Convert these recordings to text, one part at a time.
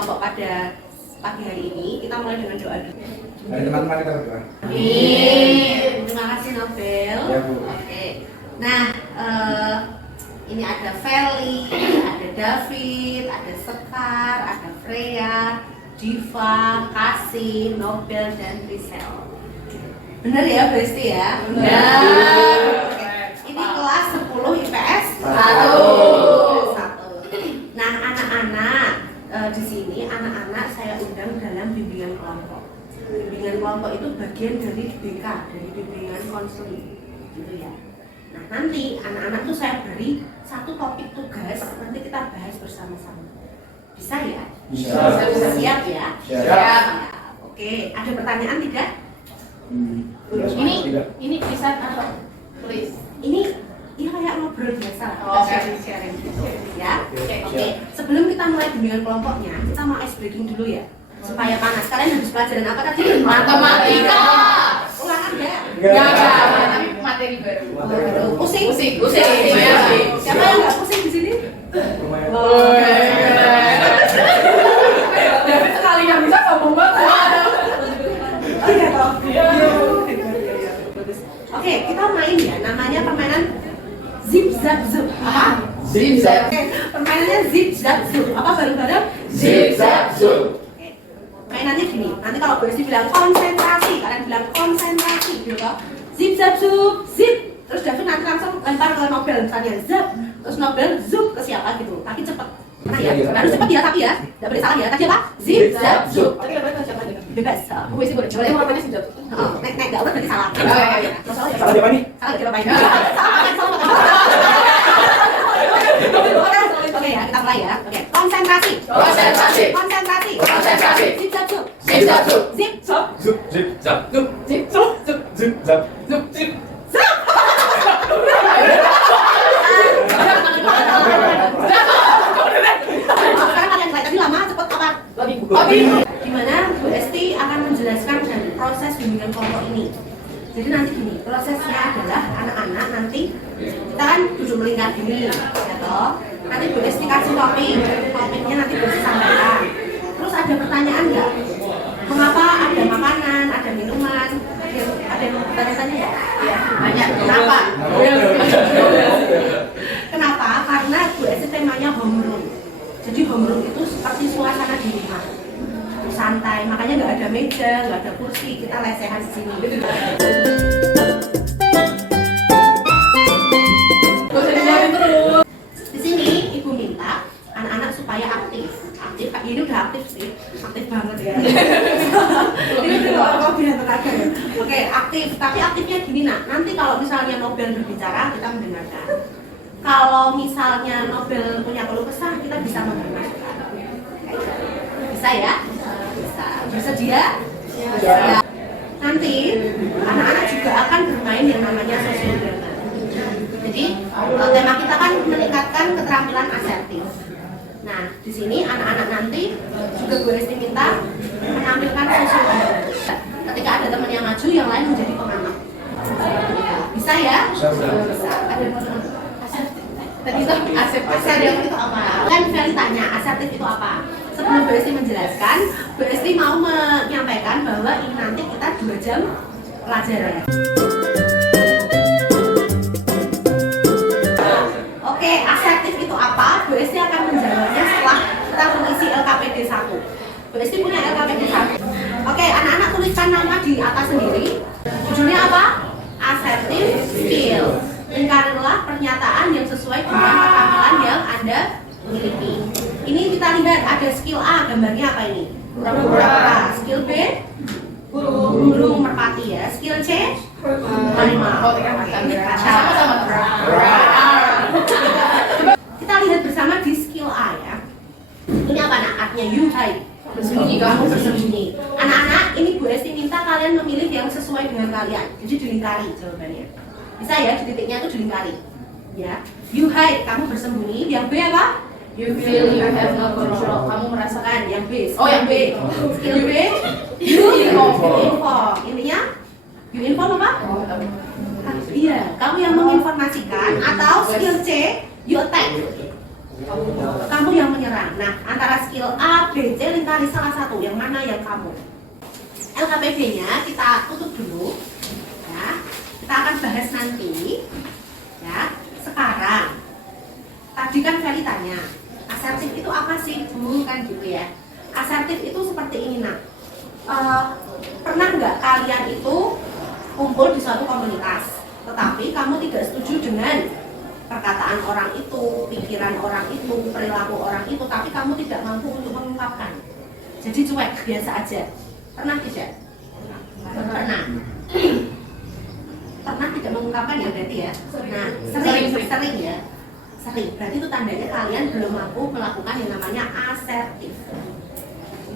kelompok pada pagi hari ini. Kita mulai dengan doa dulu. Dari teman-teman kita berdoa. Amin. Terima kasih Nobel. Ya, Bu. Oke. Nah, ini ada Feli, ada David, ada Sekar, ada Freya, Diva, Kasih, Nobel, dan Rizal. Bener ya, Besti ya? Benar. Ini kelas 10 IPS 1. Nah, anak-anak di sini anak-anak saya undang dalam bimbingan kelompok. Bimbingan kelompok itu bagian dari BK, dari bimbingan konseling, gitu ya. Nah, nanti anak-anak tuh saya beri satu topik tugas, nanti kita bahas bersama-sama. Bisa ya? Bisa. Siap ya? Siap. Ya. Oke, ada pertanyaan tidak? Ini bisa atau please? Ini kayak ngobrol biasa lah, Oh, kita sharing gitu ya. Oke. Sebelum kita mulai bimbingan kelompoknya, kita mau ice breaking dulu ya, supaya panas. Kalian habis pelajaran apa tadi? Matematika. Ulangan ya? Ya, tapi materi baru. Pusing? Pusing. Siapa yang nggak pusing di sini? David sekali yang bisa ngomong banget. Oh iya toh. Oke, kita main ya. Namanya permainan zip zap zoom. Apa? Zip zap. Oke, permainannya zip zap zoom. Apa bareng-bareng? Zip zap zoom. Oke. Mainannya gini. Nanti kalau Besti bilang konsentrasi, kalian bilang konsentrasi, gitu toh. Zip zap zoom, zip. Terus David nanti langsung lempar ke Nobel misalnya zap. Terus Nobel zoom ke siapa gitu. Tapi cepet. Nah ya, harus cepet ya tapi ya. Enggak boleh salah ya. Tadi apa? Zip zap zoom. Tapi nggak boleh siapa aja. Bebas. Gue sih boleh. Coba yang warnanya sih jatuh. Nek enggak urut berarti salah. Iya. Salah ya. Salah siapa nih? Salah kita main. Oke ya, kita mulai ya. Oke, konsentrasi. Konsentrasi. Konsentrasi. Konsentrasi. Zip zap zoom. Zip zap zoom. Zip zap. Zup, zip, zap. Zup. Zip zup. Zup. Zip, zap. Zup. Zip. Sekarang kalian mulai tadi lama cepet apa? Lebih. Gimana Bu Esti akan menjelaskan dari proses bimbingan kelompok ini. Jadi nanti gini, prosesnya adalah anak-anak nanti kita kan duduk melingkar gini, ya toh. Nanti Bu Esti kasih topiknya nanti Bu Esti sampaikan. Terus ada pertanyaan nggak? Mengapa ada makanan, ada minuman? Ada yang mau bertanya-tanya ya? Iya. Banyak. Kenapa? Kenapa? Karena Bu Esti temanya homeroom. Jadi homeroom itu seperti suasana di rumah. Santai, makanya nggak ada meja, nggak ada kursi, kita lesehan di sini. Di sini ibu minta anak-anak supaya aktif. Ini udah aktif sih, aktif banget ya. Ini udah kelebihan tenaga ya. Oke, aktif. Tapi aktifnya gini nak. Nanti kalau misalnya Nobel berbicara, kita mendengarkan. Kalau misalnya Nobel punya keluh kesah, kita bisa mempermasalahkan. Bisa ya? Bisa dia? Ya. Nanti anak-anak juga akan bermain yang namanya social grammar. Jadi tema kita kan meningkatkan keterampilan asertif. Nah, di sini anak-anak nanti juga Bu Esti minta menampilkan social grammar. Ketika ada teman yang maju, yang lain menjadi pengamat. Bisa ya? Bisa. Ada yang mau asertif. Tadi itu asertif itu apa? Kan Feli tanya asertif itu apa? Sebelum Bu Esti menjelaskan, Bu Esti mau menyampaikan bahwa ini nanti kita 2 jam pelajaran. Oke, asertif itu apa? Bu Esti akan menjawabnya setelah kita mengisi LKPD 1. Bu Esti punya LKPD 1. Oke, anak-anak tuliskan nama di atas sendiri. Judulnya apa? Assertive skills. Lingkarilah pernyataan yang sesuai dengan keterampilan yang Anda miliki. Ini kita lihat ada skill A, gambarnya apa ini? Pura-pura. Skill B, burung merpati ya. Skill C, harimau. Sama-sama. Kita lihat bersama di skill A ya. Ini apa nak? Artinya you hide. Bersembunyi, kamu bersembunyi. Anak-anak, ini Bu Esti minta kalian memilih yang sesuai dengan kalian. Jadi dilingkari jawabannya. Bisa ya, di titiknya itu dilingkari. Ya. You hide, kamu bersembunyi. Yang B apa? You feel you have no control. Kamu merasakan. Yang B. Oh, yang B. Skill B. You inform. Intinya, you inform apa? Iya, kamu yang menginformasikan. Atau skill C, you attack. Kamu yang menyerang. Nah, antara skill A, B, C lingkari salah satu. Yang mana yang kamu? LKPD-nya kita tutup dulu. Ya. Kita akan bahas nanti. Ya. Sekarang, tadi kan Feli tanya, asertif itu apa sih? Kan gitu ya. Asertif itu seperti ini, nak. Pernah nggak kalian itu kumpul di suatu komunitas, tetapi kamu tidak setuju dengan perkataan orang itu, pikiran orang itu, perilaku orang itu, tapi kamu tidak mampu untuk mengungkapkan. Jadi cuek, biasa aja. Pernah tidak? Pernah. Pernah tidak mengungkapkan ya berarti ya? Nah, sering ya. Sering. Berarti itu tandanya kalian belum mampu melakukan yang namanya asertif.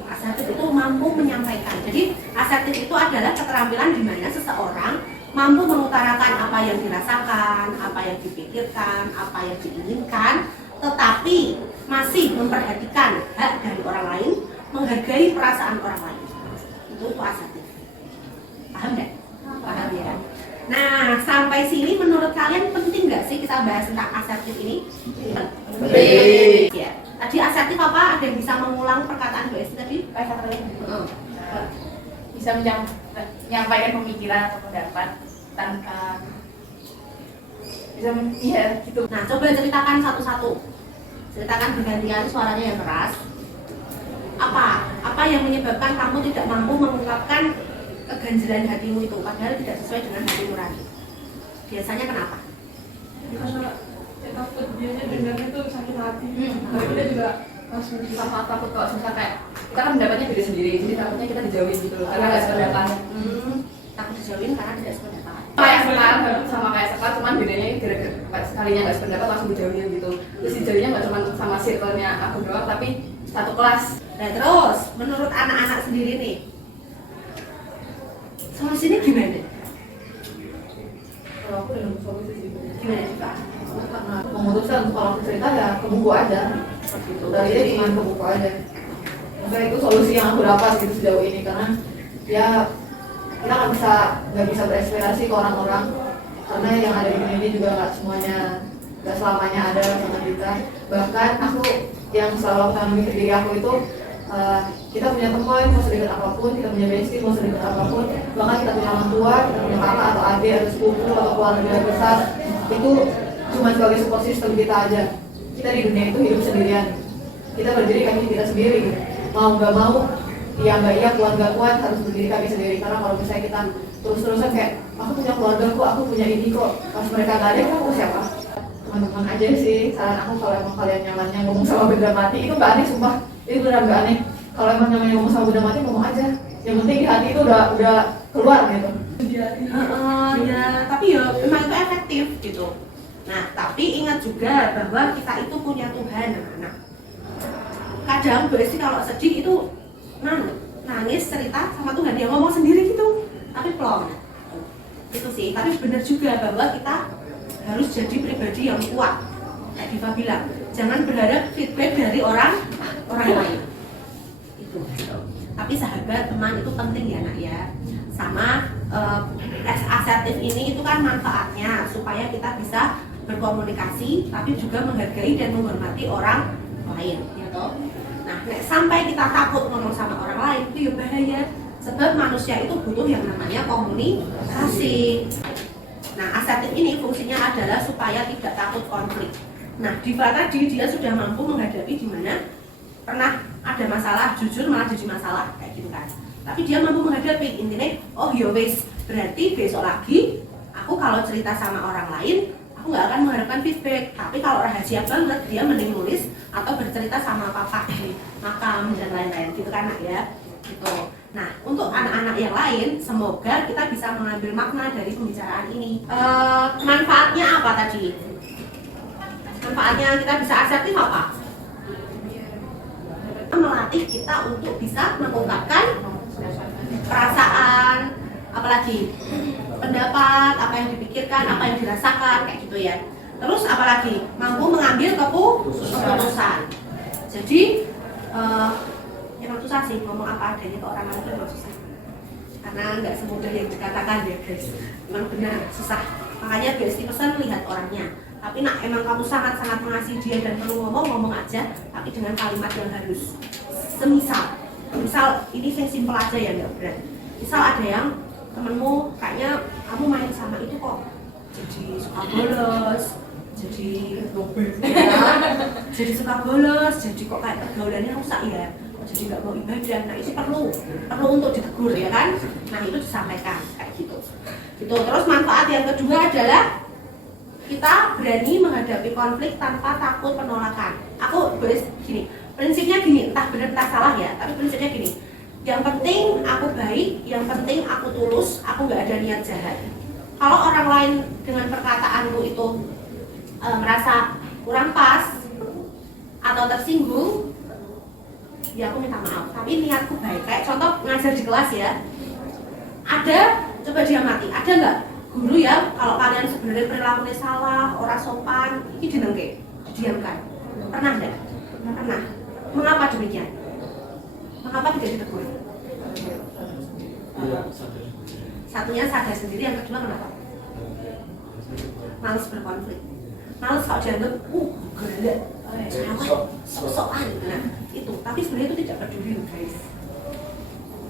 Asertif itu mampu menyampaikan. Jadi asertif itu adalah keterampilan di mana seseorang mampu mengutarakan apa yang dirasakan, apa yang dipikirkan, apa yang diinginkan, tetapi masih memperhatikan hak dari orang lain, menghargai perasaan orang lain. Itu asertif. Paham nggak? Paham ya. Nah, sampai sini menurut kalian penting nggak sih kita bahas tentang asertif ini? Penting. Ya. Tadi asertif apa? Ada yang bisa mengulang perkataan Bu Esti tadi? Bisa menyampaikan pemikiran atau pendapat tanpa bisa gitu. Nah, coba ceritakan satu-satu. Ceritakan bergantian, suaranya yang keras. Apa yang menyebabkan kamu tidak mampu mengungkapkan keganjilan hatimu itu padahal tidak sesuai dengan hati nurani? Biasanya kenapa? Karena takut dia dengar itu sakit hati. Tapi kita juga harus Sama takut kalau susah kayak kita kan pendapatnya beda sendiri, jadi takutnya kita dijauhin gitu loh karena nggak sependapat. Takut dijauhin karena tidak sependapat. Kayak sekar, cuman bedanya gara-gara sekalinya nggak sependapat langsung dijauhin gitu. Terus dijauhinnya nggak cuma sama circle-nya aku doang, tapi satu kelas. Nah terus, menurut anak-anak sendiri nih, solusinya gimana? Kalau aku udah nemu solusi sih. Gimana juga? Karena memutuskan untuk kalau aku cerita ya ke buku aja. Gitu. Dari dia cuma ke buku aja. Maka itu solusi yang aku dapat gitu sejauh ini karena ya kita nggak bisa berekspresi ke orang-orang karena yang ada di dunia ini juga nggak selamanya ada sama kita. Bahkan aku yang selalu aku tanami ke diri aku itu kita punya teman mau sedekat apapun, kita punya bestie mau sedekat apapun, bahkan kita punya orang tua, kita punya kakak atau adik atau sepupu atau keluarga besar itu cuma sebagai support system kita aja. Kita di dunia itu hidup sendirian, kita berdiri kaki kita sendiri, mau nggak mau, iya nggak iya, kuat nggak kuat harus berdiri kaki sendiri. Karena kalau misalnya kita terus-terusan kayak aku punya keluarga kok, aku punya ini kok, pas mereka nggak ada, aku siapa? Teman-teman aja sih, saran aku kalau emang kalian nyamannya ngomong sama benda mati itu nggak aneh, sumpah itu benar nggak aneh. Kalau emang nyamannya ngomong sama benda mati ngomong aja, yang penting di hati itu udah keluar gitu. Ya, tapi ya memang itu efektif gitu. Nah, tapi ingat juga bahwa kita itu punya Tuhan, anak-anak. Kadang berarti kalau sedih itu nangis cerita sama Tuhan, dia ngomong sendiri gitu, tapi plong. Itu sih, tapi benar juga bahwa kita harus jadi pribadi yang kuat. Kayak Diva bilang, jangan berharap feedback dari orang lain. Itu. Tapi sahabat, teman itu penting ya nak ya. Sama asertif ini itu kan manfaatnya supaya kita bisa berkomunikasi, tapi juga menghargai dan menghormati orang lain, ya toh. Nah, sampai kita takut ngomong sama orang lain itu ya bahaya. Sebab manusia itu butuh yang namanya komunikasi. Nah, asertif ini fungsinya adalah supaya tidak takut konflik. Nah, Diva tadi dia sudah mampu menghadapi di mana pernah ada masalah, jujur malah jadi masalah kayak gitu kan. Tapi dia mampu menghadapi, intinya, oh ya wes, berarti besok lagi aku kalau cerita sama orang lain, aku nggak akan mengharapkan feedback. Tapi kalau rahasia banget, dia mending nulis atau bercerita sama papa di makam dan lain-lain gitu kan nak ya. Gitu. Nah, untuk anak-anak yang lain, semoga kita bisa mengambil makna dari pembicaraan ini. Manfaatnya apa tadi? Manfaatnya kita bisa asertif apa? Melatih kita untuk bisa mengungkapkan perasaan, apalagi pendapat, apa yang dipikirkan, apa yang dirasakan, kayak gitu ya. Terus apalagi mampu mengambil keputusan. Jadi emang susah sih ngomong apa adanya ke orang lain itu emang susah. Karena nggak semudah yang dikatakan ya guys. Memang benar susah. Makanya guys pesan lihat orangnya. Tapi nak emang kamu sangat-sangat mengasihi dia dan perlu ngomong aja, tapi dengan kalimat yang halus. Misal ini yang simpel aja ya, nggak berat. Misal ada yang temenmu kayaknya kamu main sama itu kok jadi suka bolos, jadi jadi suka bolos, jadi kok kayak pergaulannya rusak ya, jadi nggak mau ibadah. Nah itu perlu untuk ditegur ya kan. Nah itu disampaikan kayak gitu. Terus manfaat yang kedua adalah kita berani menghadapi konflik tanpa takut penolakan. Aku gini, prinsipnya gini, entah benar entah salah ya, tapi prinsipnya gini. Yang penting aku baik, yang penting aku tulus, aku nggak ada niat jahat. Kalau orang lain dengan perkataanku itu merasa kurang pas atau tersinggung, ya aku minta maaf. Tapi niatku baik. Kayak contoh ngajar di kelas ya, ada, coba diamati, ada nggak guru ya kalau kalian sebenarnya perilakunya salah, orang sopan, ini dinengke, didiamkan? Pernah nggak? Pernah. Mengapa demikian? Mengapa tidak ditegur? Satunya sadar sendiri, yang kedua kenapa? Males berkonflik. Males kalau dianggap, gelek, sok-sokan. Nah, itu. Tapi sebenarnya itu tidak peduli guys.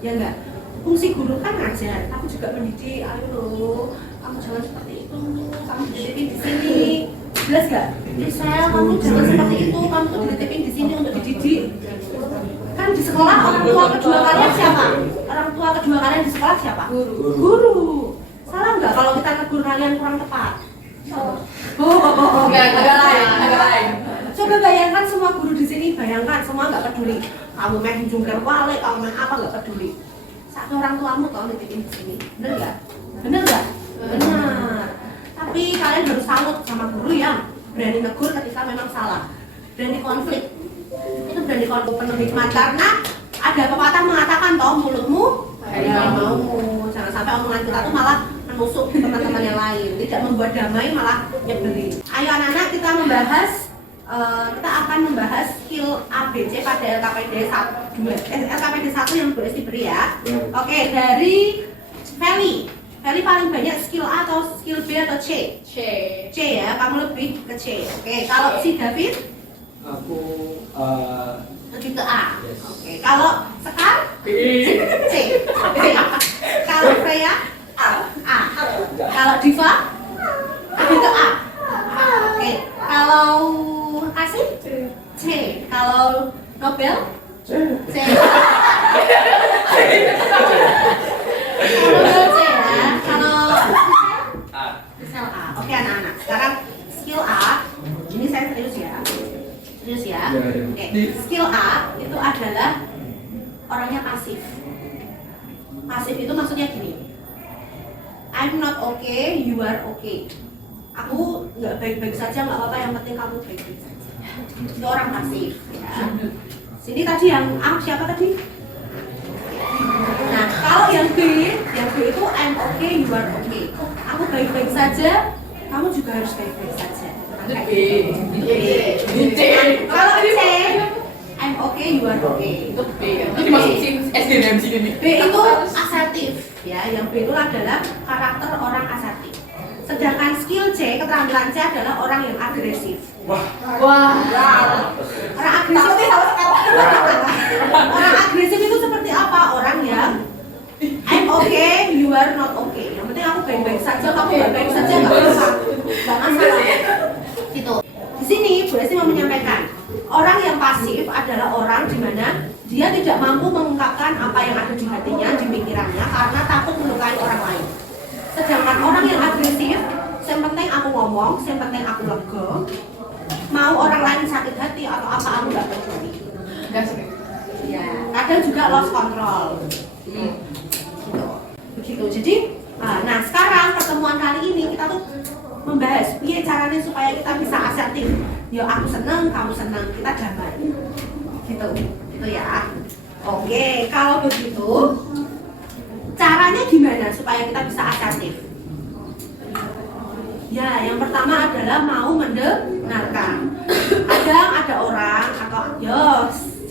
Ya enggak? Fungsi guru kan ngajar, tapi juga mendidik. Ayo loh, kamu jangan seperti itu, kamu dititipin di sini. Jelas gak? Misal kamu jangan seperti itu, kamu tuh dititipin di sini untuk dididik. Kan di sekolah orang tua kedua kalian siapa? Orang tua kedua kalian di sekolah siapa? Guru. Salah nggak kalau kita negur kalian kurang tepat? Agak lain. Coba bayangkan semua guru di sini, bayangkan semua nggak peduli. Kamu main jungkir balik, kamu main apa nggak peduli. Satu orang tuamu kalau nitipin di sini, bener nggak? Bener nggak? Benar. Tapi kalian harus salut sama guru yang berani negur ketika memang salah, berani konflik. Itu berani konflik penuh hikmat, karena ada pepatah mengatakan toh mulutmu harimau. Jangan sampai omongan kita tuh malah menusuk teman-teman yang lain, tidak membuat damai, malah nyebelin. Ayo anak-anak, kita akan membahas skill ABC pada LKPD 1 yang Bu Esti beri ya. Oke, dari Feli paling banyak skill A atau skill B atau C? C ya, kamu lebih ke C. Oke, kalau si David? Aku Lebih ke A. Yes. Oke, kalau Sekar? C. Kalau Freya? A. Kalau Diva? Lebih ke A. Oke, kalau Kasih? C. Kalau Nobel? C. Kalau C ya. Kalau Michelle A. Oke anak-anak, sekarang skill A. Ini saya serius ya. Oke, skill A itu adalah orangnya pasif. Pasif itu maksudnya gini, I'm not okay, you are okay. Aku nggak baik-baik saja, nggak apa-apa, yang penting kamu baik-baik saja. Itu orang pasif ya. Sini tadi yang A siapa tadi? Nah, kalau yang B itu I'm okay, you are okay. Aku baik-baik saja, kamu juga harus baik-baik saja. Kalau C, I'm okay, you are okay. Itu B. Itu dimasukin SDM sini nih. B itu asertif ya. Yang B itu adalah karakter orang asertif. Sedangkan skill C, keterampilan C adalah orang yang agresif. Wah. Orang agresif orang agresif itu seperti apa? Orang yang I'm okay, you are not okay. Yang penting aku baik-baik saja, kamu baik-baik saja, nggak apa-apa, nggak masalah. Gitu. Di sini Bu Esti mau menyampaikan, orang yang pasif adalah orang di mana dia tidak mampu mengungkapkan apa yang ada di hatinya, di pikirannya, karena takut melukai orang lain. Sedangkan orang yang agresif, yang penting aku ngomong, yang penting aku lega, mau orang lain sakit hati atau apa aku nggak peduli. Ya, kadang juga lost control. Begitu. Jadi, nah sekarang pertemuan kali ini kita tuh membahas piye caranya supaya kita bisa asertif. Ya aku seneng, kamu seneng, kita damai. Gitu ya. Oke, kalau begitu caranya gimana supaya kita bisa asertif? Ya, yang pertama adalah mau mendengarkan. Kadang ada orang atau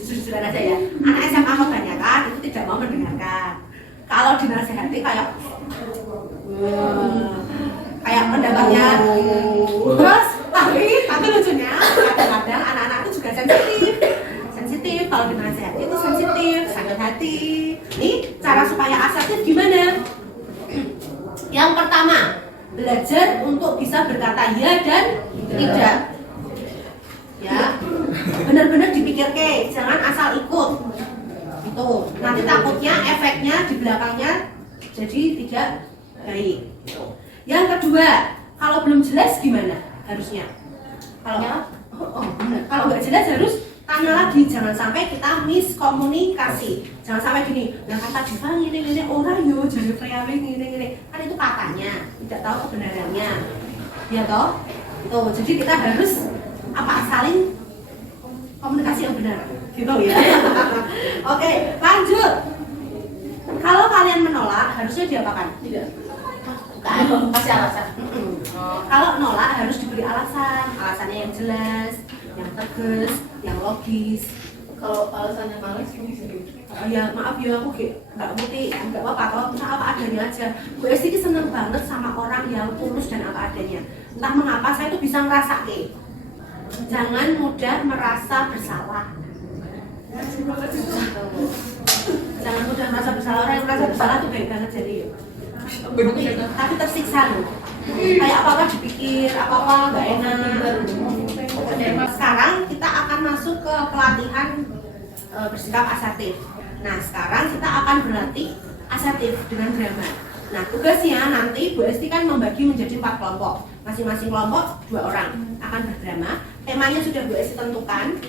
jujur aja ya, anak SMA kebanyakan itu tidak mau mendengarkan. Kalau dinasehati kayak pendapatnya, terus Ini cara supaya asertif gimana? Yang pertama, belajar untuk bisa berkata ya dan tidak. Ya, benar-benar dipikir ke, jangan asal ikut. Itu nanti takutnya efeknya di belakangnya jadi tidak baik. Yang kedua, kalau belum jelas gimana? Harusnya kalau nggak jelas harus tanya lagi, jangan sampai kita miskomunikasi. Jangan sampai gini, nah kata Diva ini orang yo jadi priawe ini kan itu katanya, tidak tahu kebenarannya, ya toh. Tuh, jadi kita harus saling komunikasi yang benar, gitu ya. Oke, lanjut. Kalau kalian menolak, harusnya diapakan? Tidak. Bukan. Kasih alasan. Kalau nolak harus diberi alasannya yang jelas, yang tegas, yang logis. Kalau alasannya males, mungkin sendiri. Ya maaf ya, aku nggak ngerti, nggak apa-apa, kalau kita apa adanya aja. Bu Esti ini seneng banget sama orang yang tulus dan apa adanya. Entah mengapa saya tuh bisa ngerasa jangan mudah merasa bersalah. Jangan mudah merasa bersalah. Orang yang merasa bersalah tuh baik banget jadi. Tapi tersiksa loh. Kayak apa-apa dipikir, apa-apa nggak enak. Sekarang kita akan masuk ke pelatihan bersikap asertif. Nah, sekarang kita akan berlatih asertif dengan drama. Nah, tugasnya nanti Bu Esti kan membagi menjadi 4 kelompok. Masing-masing kelompok 2 orang akan berdrama. Temanya sudah Bu Esti tentukan.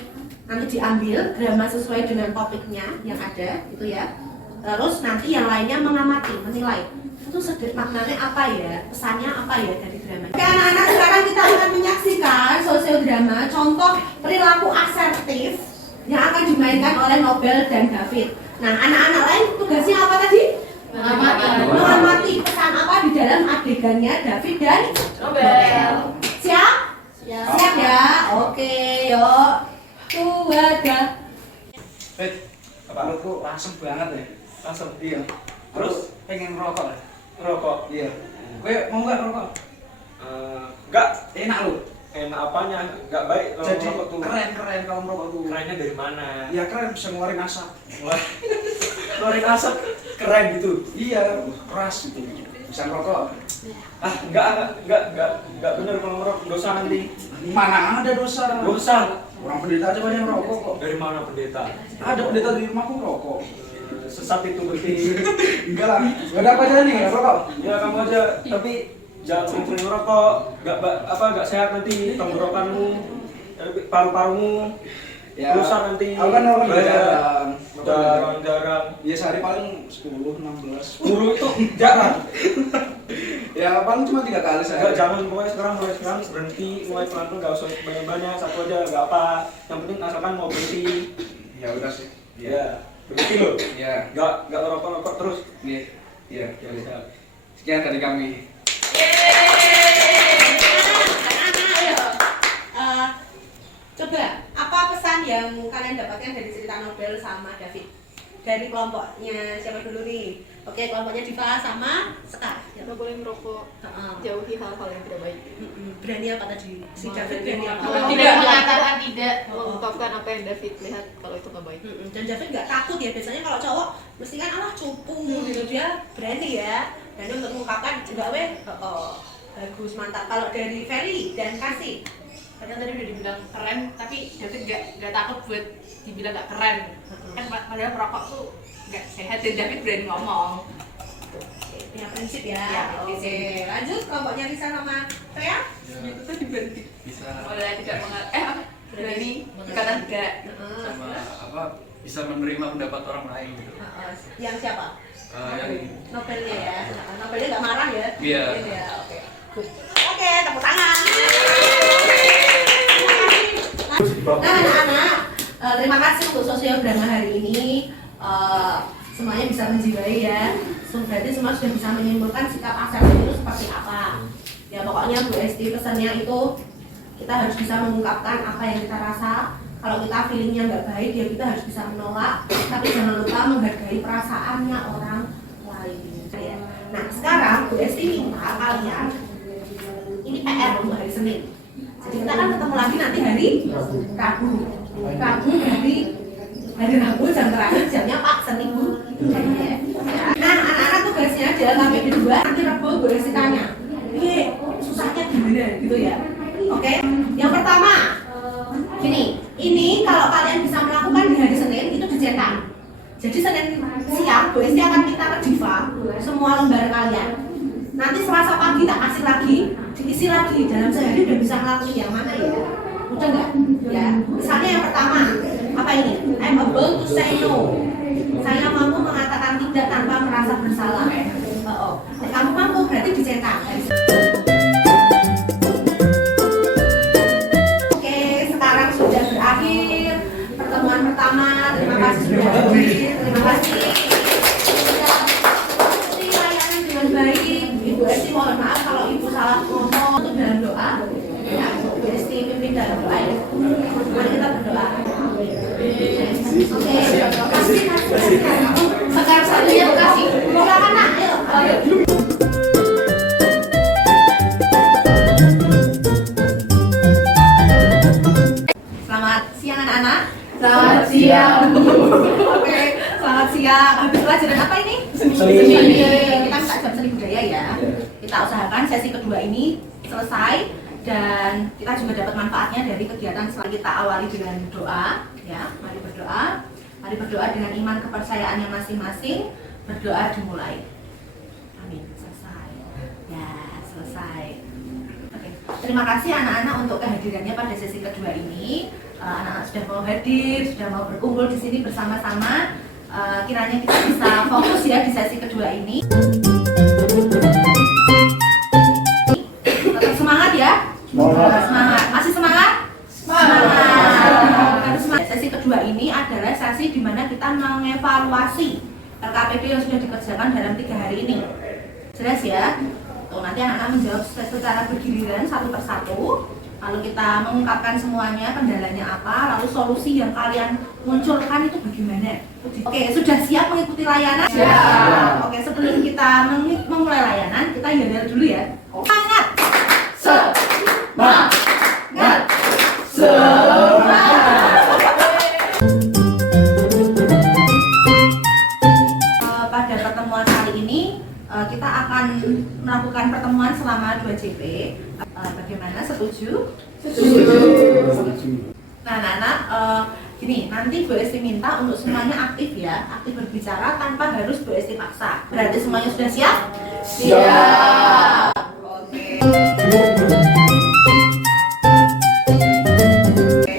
Nanti diambil drama sesuai dengan topiknya yang ada, gitu ya. Terus nanti yang lainnya mengamati, menilai. Itu maknanya apa ya? Pesannya apa ya dari drama? Oke, anak-anak, sekarang kita akan menyaksikan sosiodrama contoh perilaku asertif yang akan dimainkan oleh Nobel dan David. Nah, anak-anak lain tugasnya apa tadi? Mengamati pesan apa di dalam adegannya David dan Nobel. Siap? Siap ya? Oke, yuk. Wadah. Menurutku asem banget ya. Asem. Iya. Terus pengen ngerokok. Rokok. Iya. Gue mau nggak ngerokok? Enggak. Enak lu. Enak apanya? Enggak baik kalau Jadi merokok tuh. keren kalau merokok tuh. Kerennya dari mana? Ya keren, bisa ngeluarin asap. Keluarin asap keren gitu. Iya, keras gitu. Bisa ngerokok. Enggak benar kalau merokok dosa nanti. Mana ada dosa? Dosa. Orang pendeta aja banyak ngerokok kok. Dari mana pendeta? Ada pendeta di rumahku ngerokok. Sesat itu berarti. Enggak lah. Gak ada apa aja nih, ngerokok. Ya kamu aja, tapi jangan sering ngerokok. Enggak sehat nanti tenggorokanmu, paru-parumu. Ya, rusak nanti. aku kan ngerokok Jarang. Ya sehari paling 10, 16. 10 itu jarang. Ya paling cuma 3 kali Enggak, sehari. jangan mulai sekarang berhenti, mulai pelan-pelan, enggak usah banyak-banyak, satu aja enggak apa. Yang penting asalkan mau berhenti. Ya udah sih. Ya, berhenti loh. Ya. Enggak ngerokok terus. Iya. Iya. Ya, siap. Sekian dari kami. Coba, apa pesan yang kalian dapatkan dari cerita Nobel sama David? Dari kelompoknya siapa dulu nih? Oke, kelompoknya Diva sama Sekar. Nggak boleh merokok, jauhi hal-hal yang tidak baik. Berani apa tadi? Si David berani apa? Tidak mengatakan tidak, mengungkapkan apa yang David lihat kalau itu nggak baik. Dan David nggak takut ya, biasanya kalau cowok mesti kan cupu gitu, dia berani ya. Dan untuk mengungkapkan juga bagus, mantap. Kalau dari Ferry dan Kasih, padahal tadi udah dibilang keren, tapi David nggak takut buat dibilang nggak keren. Kan padahal merokok tuh nggak sehat dan David berani ngomong. punya prinsip ya. Ya, Oke, lanjut kelompoknya Risa sama Trea. Itu tadi berhenti. Bisa Mulai tidak berani berkata tidak. sama apa bisa menerima pendapat orang lain gitu. Yang siapa? Yang Nobelnya ya. Nobelnya nggak marah ya? Iya. Ya, oke. Good. Oke, tepuk tangan. Nah, anak-anak, terima kasih untuk sosiodrama hari ini. Semuanya bisa menjiwai ya. Berarti semua sudah bisa menyimpulkan sikap asertif itu seperti apa. Ya pokoknya Bu Esti pesannya itu kita harus bisa mengungkapkan apa yang kita rasa. Kalau kita feelingnya nggak baik ya kita harus bisa menolak. Tapi jangan lupa menghargai perasaannya orang lain. Ya. Nah sekarang Bu Esti minta kalian, ini PR untuk hari Senin. Jadi kita akan ketemu lagi nanti hari Rabu. Rabu dari hari Rabu jam terakhir jamnya Pak Seni Bu. Nah anak-anak tugasnya adalah sampai kedua nanti Rabu boleh tanya. Oke, susahnya gimana gitu ya. Oke, yang pertama gini, ini kalau kalian bisa melakukan di hari Senin itu dicetak. Jadi Senin siang Bu Esti akan minta ke Diva semua lembar kalian. Nanti Selasa pagi tak kasih lagi, diisi lagi dalam sehari udah bisa ngelakuin yang mana ya? Udah nggak? Ya. Misalnya yang pertama apa ini? I'm able to say no. Saya mampu mengatakan tidak tanpa merasa bersalah. Kamu mampu berarti dicetak. Oke, sekarang sudah berakhir pertemuan pertama. Terima kasih sudah hadir. Terima kasih. Layanan dengan baik. Ibu Esti mohon maaf kalau Ibu salah ngomong untuk dalam doa. Ya, Ibu Esti pimpin dalam doa ya. Mari kita berdoa. Oke, kasih. Sekarang satunya kasih. Silakan nak, ayo. Selamat siang anak-anak. Selamat siang. Oke, selamat siang. Habis pelajaran apa ini? Seni. Kita minta jam seni budaya ya. Kita usahakan sesi kedua ini selesai dan kita juga dapat manfaatnya dari kegiatan setelah kita awali dengan doa ya. Mari berdoa. Mari berdoa dengan iman kepercayaannya masing-masing. Berdoa dimulai. Amin. Selesai. Ya, selesai. Oke. Terima kasih anak-anak untuk kehadirannya pada sesi kedua ini. Anak-anak sudah mau hadir, sudah mau berkumpul di sini bersama-sama. Kiranya kita bisa fokus ya di sesi kedua ini. Tetap semangat ya. Semangat. Masih semangat? Semangat. Sesi kedua ini adalah sesi di mana kita mengevaluasi LKPD yang sudah dikerjakan dalam 3 hari ini. Jelas ya? Tuh, nanti anak-anak menjawab secara bergiliran satu persatu. Lalu kita mengungkapkan semuanya, kendalanya apa, lalu solusi yang kalian munculkan itu bagaimana. Oke, sudah siap mengikuti layanan? Siap. Oke, sebelum kita memulai layanan, kita yel dulu ya. Semangat! Semangat. Pada pertemuan kali ini kita akan melakukan pertemuan selama 2 JP. Bagaimana? Setuju? Setuju. Nah, anak-anak, gini, nanti Bu Esti minta untuk semuanya aktif ya, aktif berbicara tanpa harus Bu Esti paksa. Berarti semuanya sudah siap? Siap.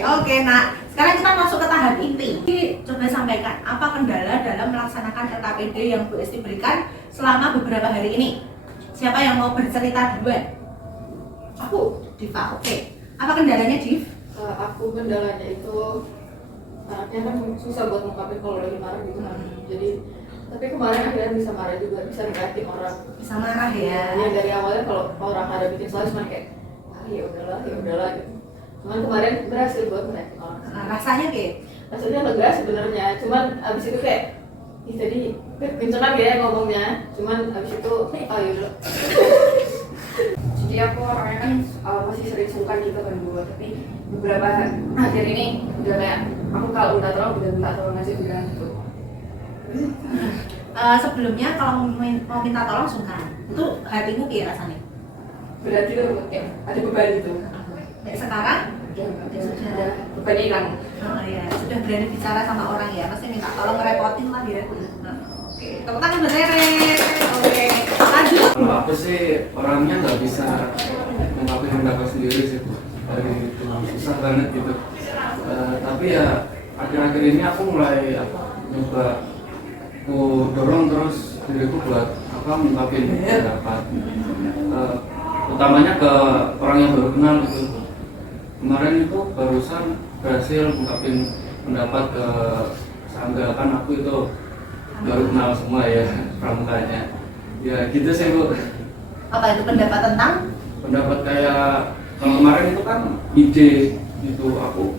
Oke, nah sekarang kita masuk ke tahap inti. Coba sampaikan apa kendala dalam melaksanakan LKPD yang Bu Esti berikan selama beberapa hari ini. Siapa yang mau bercerita duluan? Aku. Diva, oke. Apa kendalanya, Div? Aku kendalanya itu anaknya kan susah buat ngungkapin kalau lagi marah gitu kan. Jadi tapi kemarin akhirnya bisa marah juga, bisa ngeliatin orang. Bisa marah ya? Ya dari awalnya kalau orang ada bikin salah cuma kayak ya udahlah gitu. Cuman kemarin berhasil buat ngeliatin orang. Rasanya kayak? Rasanya lega sebenarnya, cuman abis itu kayak tadi kencengan ya ngomongnya, cuman abis itu yaudah. Jadi aku orangnya kan masih sering sungkan gitu kan gue, tapi beberapa akhir ini udah kayak aku kalau udah tolong udah minta tolong aja bilang gitu. Sebelumnya kalau mau minta tolong sungkan, itu hatimu kayak rasanya? Berarti tuh kayak ada beban gitu. Sekarang? Sudah ada beban hilang. Oh iya, sudah berani bicara sama orang ya, pasti minta tolong ngerepotin lah ya. Oke, tepuk tangan buat Rere. Oke, lanjut. Kalau aku sih orangnya nggak bisa mengungkapkan pendapat sendiri sih, dari itu susah banget gitu. Tapi ya akhir-akhir ini aku mulai nyoba aku dorong terus diriku buat mengungkapin pendapat, utamanya ke orang yang baru kenal gitu. Kemarin itu barusan berhasil mengungkapin pendapat ke seanggapan aku itu baru kenal semua ya pramukanya. Ya gitu sih Bu. Apa itu pendapat tentang? Pendapat kayak kalau kemarin itu kan ide gitu aku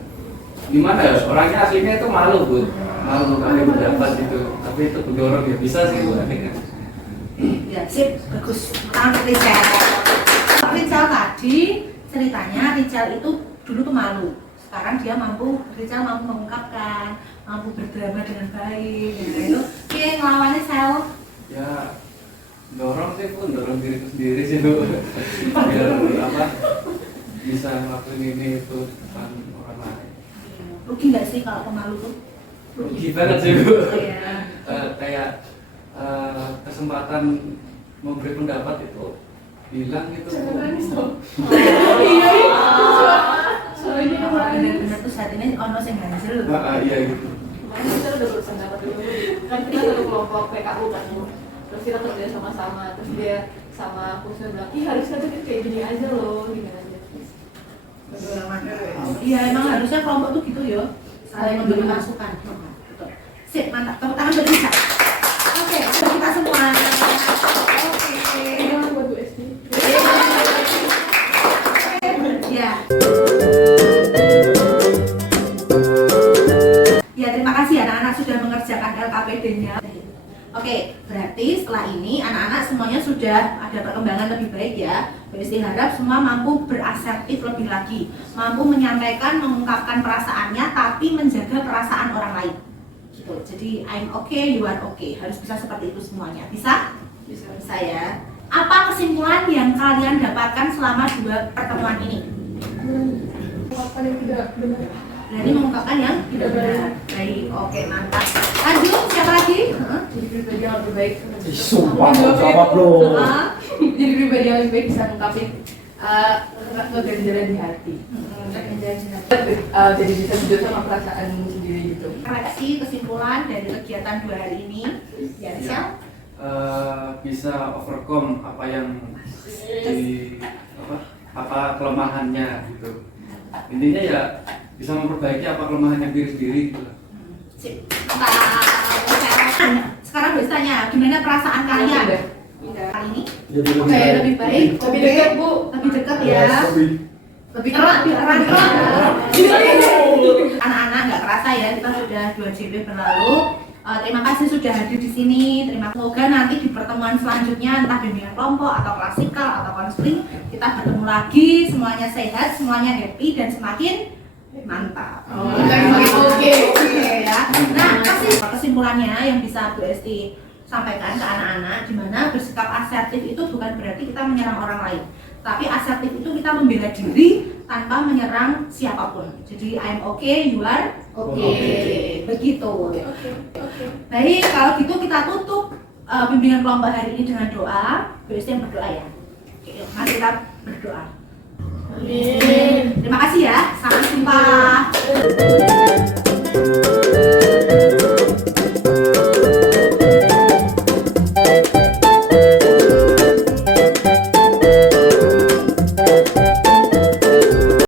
gimana ya, orangnya aslinya itu malu Bu, malu kali pendapat gitu, tapi itu mendorong ya bisa sih Bu akhirnya. Ya sip, bagus. Tangan Rizal. Rizal tadi ceritanya Rizal itu dulu tuh malu. Sekarang dia Richard mampu mengungkapkan, mampu berdrama dengan baik. Nah, itu dia ngelawannya sel. Ya dorong sih pun dorong diriku sendiri sih Bu. Biar apa bisa ngelakuin ini itu depan orang lain. Rugi nggak sih kalau pemalu tuh? Rugi banget sih Bu. Iya. Kayak kesempatan memberi pendapat itu hilang gitu. Iya. Soalnya Benar-benar tuh saat ini ono sing ganjel. Iya gitu. Kemarin kita udah berpendapat dulu, kan kita satu kelompok PKU kan, terus kita kerja sama-sama, terus dia sama aku saya bilang, ih harusnya tuh kayak gini aja loh, gimana aja. Iya emang harusnya kelompok tuh gitu ya, saling memberi masukan. Betul. Sip, mantap. Tepuk tangan buat Risa. Oke, untuk kita semua. Oke. jangan buat Bu SD. Ya. Ya, terima kasih anak-anak sudah mengerjakan LKPD-nya. Oke, berarti setelah ini anak-anak semuanya sudah ada perkembangan lebih baik ya. BSD harap semua mampu berasertif lebih lagi, mampu menyampaikan, mengungkapkan perasaannya, tapi menjaga perasaan orang lain. Gitu. Jadi I'm okay, you are okay. Harus bisa seperti itu semuanya. Bisa? Bisa ya. Apa kesimpulan yang kalian dapatkan selama 2 pertemuan ini? Apa yang tidak benar? Berarti mengungkapkan yang tidak benar. Baik, oke, mantap. Lanjut, siapa lagi? Jadi pribadi yang lebih baik. Sumpah, jawab lo. Jadi pribadi yang lebih baik bisa ngungkapin keganjalan di hati. Jadi bisa jujur sama perasaan sendiri gitu. Koreksi kesimpulan dari kegiatan 2 hari ini. Ya, Sel? Bisa overcome apa yang apa kelemahannya gitu. Intinya ya bisa memperbaiki apa kelemahannya diri sendiri gitu. Sip. Mantap. Sekarang biasanya gimana perasaan kalian kali ini? Jadi Kayak lebih baik, Lebih dekat Bu. lebih dekat ya. Lebih erat, erat. Anak-anak nggak kerasa ya, kita sudah 2 JP berlalu. Terima kasih sudah hadir di sini. Semoga nanti di pertemuan selanjutnya entah bimbingan kelompok atau klasikal atau konseling kita bertemu lagi, semuanya sehat, semuanya happy dan semakin mantap. Oke ya. Nah, kasih kesimpulannya yang bisa Bu Esti sampaikan ke anak-anak, di mana bersikap asertif itu bukan berarti kita menyerang orang lain. Tapi asertif itu kita membela diri tanpa menyerang siapapun. Jadi I'm okay, you are okay. Begitu. Baik, kalau gitu kita tutup bimbingan kelompok hari ini dengan doa. Bu Esti yang berdoa ya. Oke, mari kita berdoa. Amin. Terima kasih ya. Sampai jumpa.